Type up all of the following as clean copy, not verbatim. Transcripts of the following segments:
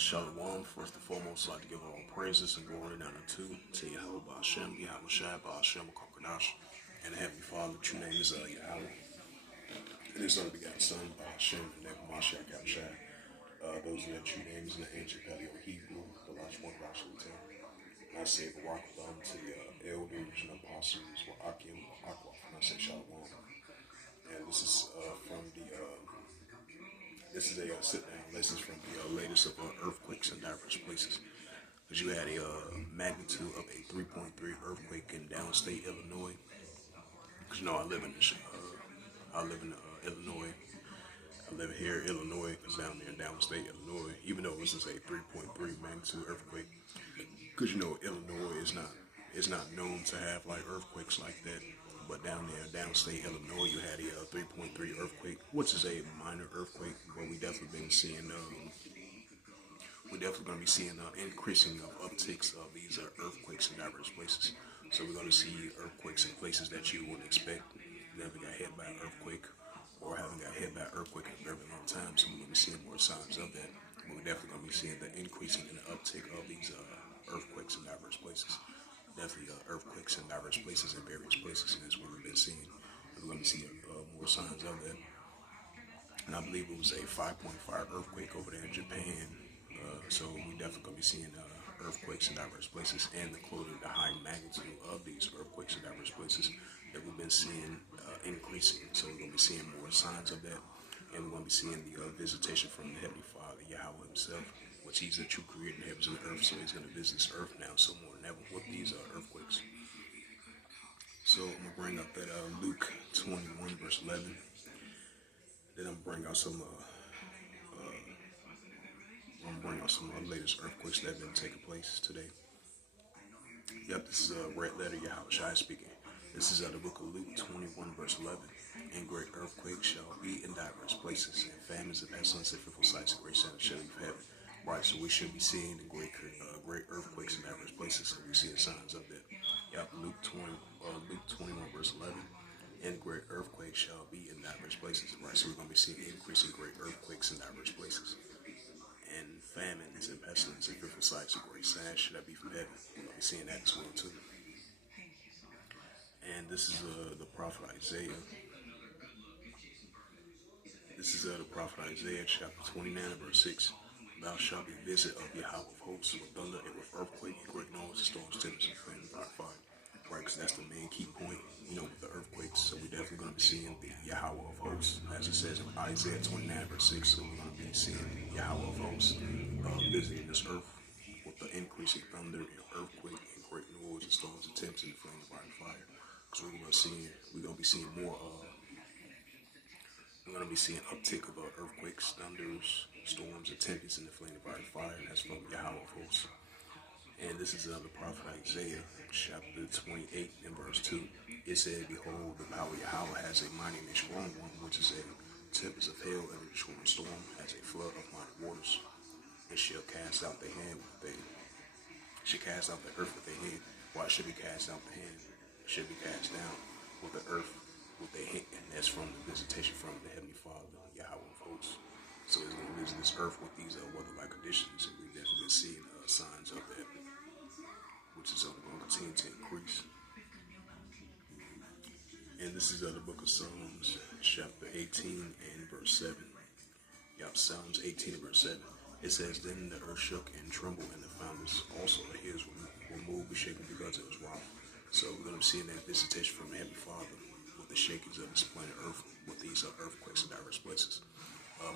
Shalom. First and foremost, I'd like to give all praises and glory and honor to Yahweh Ba'Shem, Yahweh Shai, Ba'Shem, Kokadash, and the Heavenly Father. The true name is Yahweh. And His only begotten Son, Ba'Shem, and Nebuchadnezzar, Mashiach, Yahweh Shai. Those are the true names in the ancient Paleo Hebrew, the last one, Rashi, and I say Barak to the elders and apostles, Wa'akim, Aqua, and I say Shalom. And this is from the this is a sit-down lessons from the latest of earthquakes in diverse places. Because you had a magnitude of a 3.3 earthquake in downstate Illinois. Because you know I live in Illinois. I live here in Illinois, because down there in downstate Illinois, even though this is a 3.3 magnitude earthquake, because you know Illinois is not known to have like earthquakes like that. But down there, downstate Illinois, you had a 3.3 earthquake, which is a minor earthquake. But we definitely been seeing, we're definitely going to be seeing increasing of upticks of these earthquakes in diverse places. So we're going to see earthquakes in places that you wouldn't expect. Never got hit by an earthquake, or haven't got hit by an earthquake in a very long time. So we're going to be seeing more signs of that. But we're definitely going to be seeing the increasing and the uptick of these earthquakes in diverse places. Definitely earthquakes in diverse places in various places, and that's what we've been seeing. We're going to see more signs of that. And I believe it was a 5.5 earthquake over there in Japan. So we definitely going to be seeing earthquakes in diverse places, and including the high magnitude of these earthquakes in diverse places that we've been seeing increasing. So we're going to be seeing more signs of that, and we're going to be seeing the visitation from the Heavenly Father, Yahweh Himself, which He's the true creator of heavens and earth. So He's going to visit this earth now, so more than ever, with these earthquakes. So I'm gonna bring up that Luke 21 verse 11. Then I'm gonna bring out some latest earthquakes that have been taking place today. Yep, this is a red letter Yahweh Shai speaking. This is the book of Luke 21 verse 11. And great earthquakes shall be in diverse places, and famines and pestilence and fearful sights and great sounds shall leave heaven. Right, so we should be seeing the great earthquakes in diverse places, so we're seeing signs of that. Yep, Luke 21 verse 11. And great earthquakes shall be in diverse places. Right, so we're going to be seeing increasing great earthquakes in diverse places. And famines and pestilence and fearful sights and great signs should that be from heaven. We're going to be seeing that as well too. And this is the prophet Isaiah. This is the prophet Isaiah chapter 29 verse 6. Thou shalt be visit of Yahweh of hosts with thunder and with earthquake and great noise and storms, tempests and flames by fire. Right, because that's the main key point, with the earthquakes. So we're definitely going to be seeing the Yahweh of hosts, as it says in Isaiah 29 verse 6. So we're going to be seeing Yahweh of hosts visiting this earth with the increasing thunder and earthquake and great noise and storms and tempests and flames by fire. Because we're going to be seeing more. We're going to be seeing uptick of earthquakes, thunders, storms, and tempests in the flame of fire, and that's from Yahweh of hosts. And this is the prophet Isaiah, chapter 28 and verse 2. It said, Behold, the power of Yahweh has a mighty and a strong one, which is a tempest of hail and a destroying storm, as a flood of mighty waters. It shall cast out the hand with should cast out the earth with their hand. Why should be cast out the hand? Should be cast down with the earth with their hand, and that's from the visitation from the Heavenly Father, Yahweh of hosts. So He's going to visit this earth with these weather-like conditions, and we've definitely been seeing signs of that, which is going to continue to increase. And this is the book of Psalms, chapter 18 and verse 7. Yep, Psalms 18 and verse 7. It says, Then the earth shook and trembled, and the fountains also the hills were moved and shaken because it was wroth. So we're going to be seeing that visitation from the Heavenly Father with the shakings of this planet Earth, with these earthquakes in diverse places.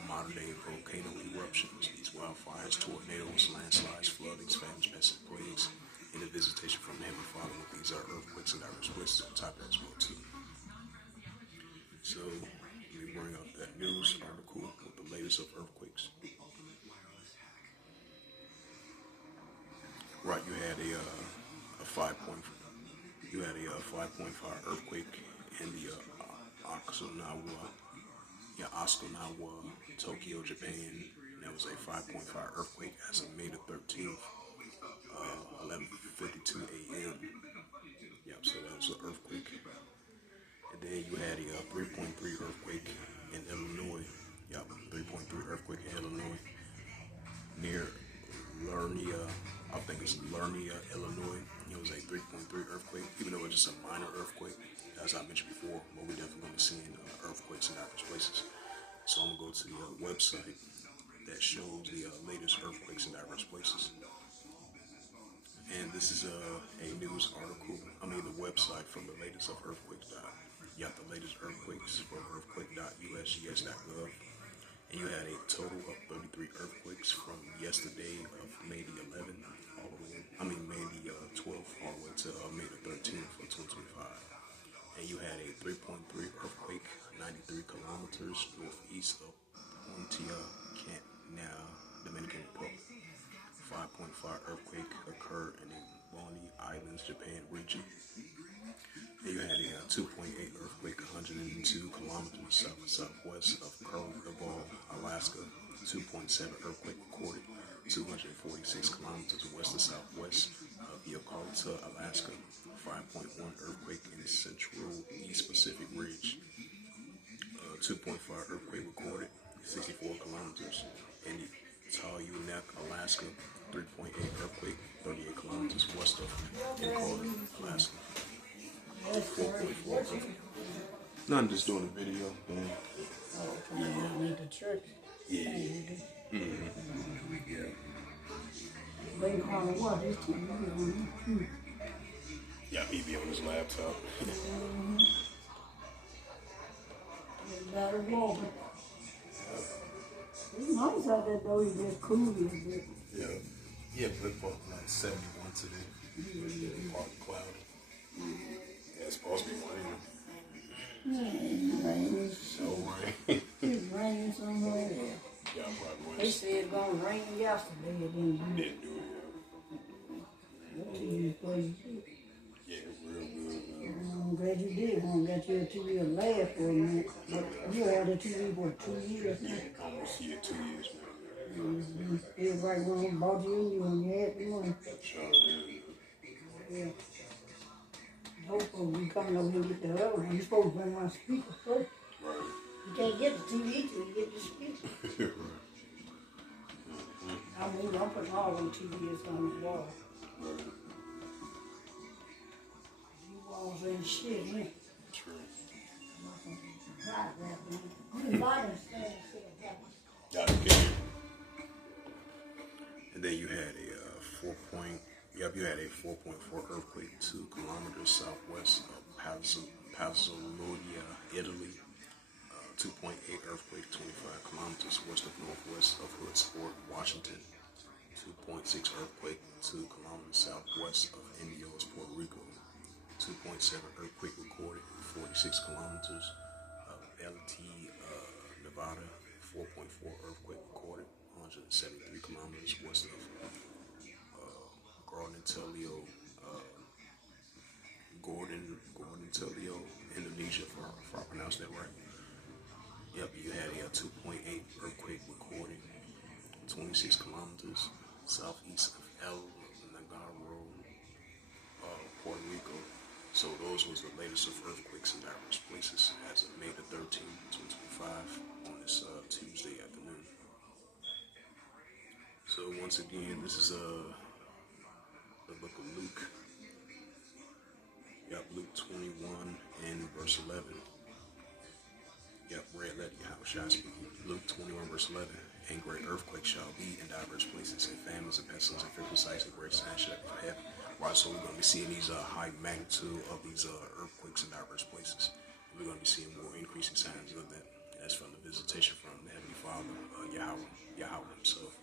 Modern day volcano eruptions, these wildfires, tornadoes, landslides, floodings, famines, pests, and plagues, and the visitation from the Heavenly Father with these earthquakes in diverse places on top of that as well too. So we bring up that news article with the latest of earthquakes. Right, you had a 5.5 earthquake in the Okinawa, Tokyo, Japan. That was a 5.5 earthquake as of May the 13th, 11:52 a.m. Yep, so that was an earthquake. And then you had a 3.3 earthquake in Illinois. Yep, 3.3 earthquake in Illinois near Fermi, Illinois. It was a 3.3 earthquake, even though it was just a minor earthquake. As I mentioned before, but we're definitely going to be seeing earthquakes in diverse places. So I'm going to go to the website that shows the latest earthquakes in diverse places. And this is a news article, the website from the latest of earthquakes. You got the latest earthquakes from earthquake.usgs.gov. And you had a total of 33 earthquakes from yesterday of May the 11th, May the 12th, all the way to May the 13th of 2025. And you had a 3.3 earthquake, 93 kilometers northeast of Pontiac, Dominican Republic. 5.5 earthquake occurred in the Bondi Islands, Japan region. And you had a 2.8 earthquake, 102 kilometers southwest of Curlew, Alaska. 2.7 earthquake recorded, 246 kilometers west of southwest of Yakutat, Alaska. 5.1 earthquake in the Central East Pacific Ridge. 2.5 earthquake recorded, 64 kilometers in the Tayunak, Alaska. 3.8 earthquake, 38 kilometers west of Yakutat, Alaska. 4.4 earthquake. No, I'm just doing a video, man. Yeah. The church. Yeah. Waiting on what? This TV. Yeah, he be on his laptop. Better walk. It's nice out there though. You get cool a bit. Yeah. Yeah, but like 71 today. Partly cloudy. Yeah, it's supposed to be raining. Raining. No rain. It's raining somewhere there. Yeah, probably They was. said it gonna rain yesterday. It didn't do it. Didn't do it, What TV place you did? yeah. Yeah, real good. I'm glad you did. I'm gonna get your TV to last for a minute. But you had a TV for 2 years now. Yeah, almost 2 years, man. Everybody when I bought you when you had the money. Sure did. Yeah. Hopefully we coming over here and get the other one. You're supposed to bring my speaker first. Right. You can't get the TV till you get the speaker. I'm putting all them TVs on the wall. Right. You walls ain't shit, man. True. Right, man. You can buy them things. Got it, can you? And then you had a 4.4 earthquake 2 kilometers southwest of Pazzolia, Italy. 2.8 earthquake 25 kilometers west of northwest of Hoodsport, Washington. 2.6 earthquake 2 kilometers southwest of Indios, Puerto Rico. 2.7 earthquake recorded 46 kilometers of LT, Nevada. 4.4 earthquake recorded 173 kilometers west of Gordon-Telio, Indonesia, if I pronounced that right. Yep, you had a 2.8 earthquake recorded 26 kilometers southeast of El Nagaro, Puerto Rico. So those was the latest of earthquakes in diverse places as of May the 13th, 2025 on this Tuesday afternoon. So once again, this is the book of Luke. Yep, Luke 21 and verse 11. Yep, red letter, Yahushua speaking. Luke 21 verse 11. And great earthquakes shall be in diverse places, and famines and pestilence and fearful sights and great signs shall be from heaven. Right, so we're going to be seeing these high magnitude of these earthquakes in diverse places. And we're going to be seeing more increasing signs of that. That's from the visitation from the Heavenly Father, Yahweh himself.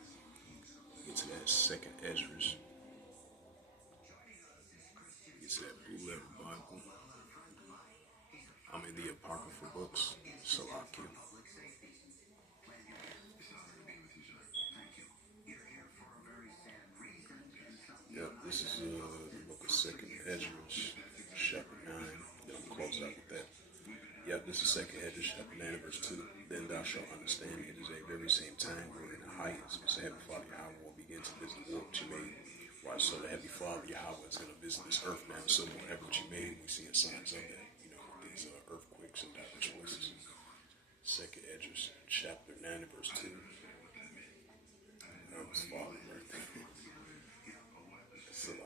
Get to that second Esdras. Get to that Blue Letter Bible. I'm in the Apocryphal books, so I can. Yep, this is the book of Second Esdras, chapter 9. Then I'm close out with that. Yep, this is Second Esdras, chapter 9, verse 2. Then thou shalt understand it is a very same time where in the highest, which the Heavenly Father Yahweh will begin to visit the world which he made. Right, so the Heavenly Father Yahweh is going to visit this earth now. So whatever which he made, we're seeing signs of that. You know, these earthquakes and diverse places. Second Esdras, chapter 9, verse 2. That was Father right there. So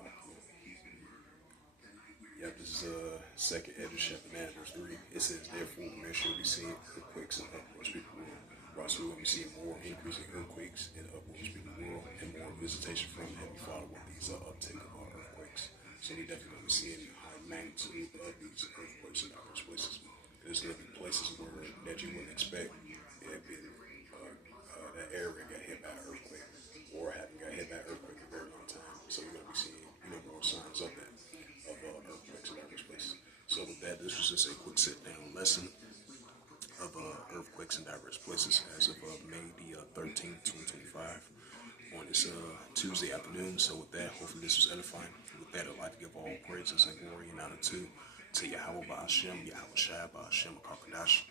Yep, this is second edition, chapter 9, verse 3. It says, therefore, there shall be seen earthquakes and upwards people world. Whilst we will be seeing more increasing earthquakes and upwards people world, and more visitation from Heavenly Father with these uptick of earthquakes. So we definitely going to be seeing high magnitude of these earthquakes in various places. There's going to be places where that you wouldn't expect. That area got hit by an earthquake, or haven't got hit by an earthquake in a very long time. So you're going to be seeing, more signs of that, of earthquakes in various places. So with that, this was just a quick sit-down lesson of earthquakes in diverse places as of May the 13th, 2025 on this Tuesday afternoon. So with that, hopefully this was edifying. With that, I'd like to give all praises and glory and honor to Yahweh Ba'Hashem, Yahweh Shai Ba'Hashem, Kakadash,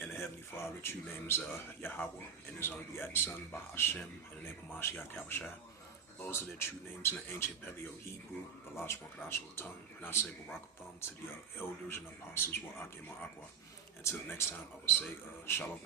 and the Heavenly Father. True name is Yahweh, and His only begotten Son, Ba'Hashem, and the name of Mashiach Yahushua. Those are their true names in the ancient Paleo-Hebrew, Balash Wakadash Latam, and I say Barakatham to the elders and apostles, Wa'akim Wa'akwa. Until next time, I will say Shalom.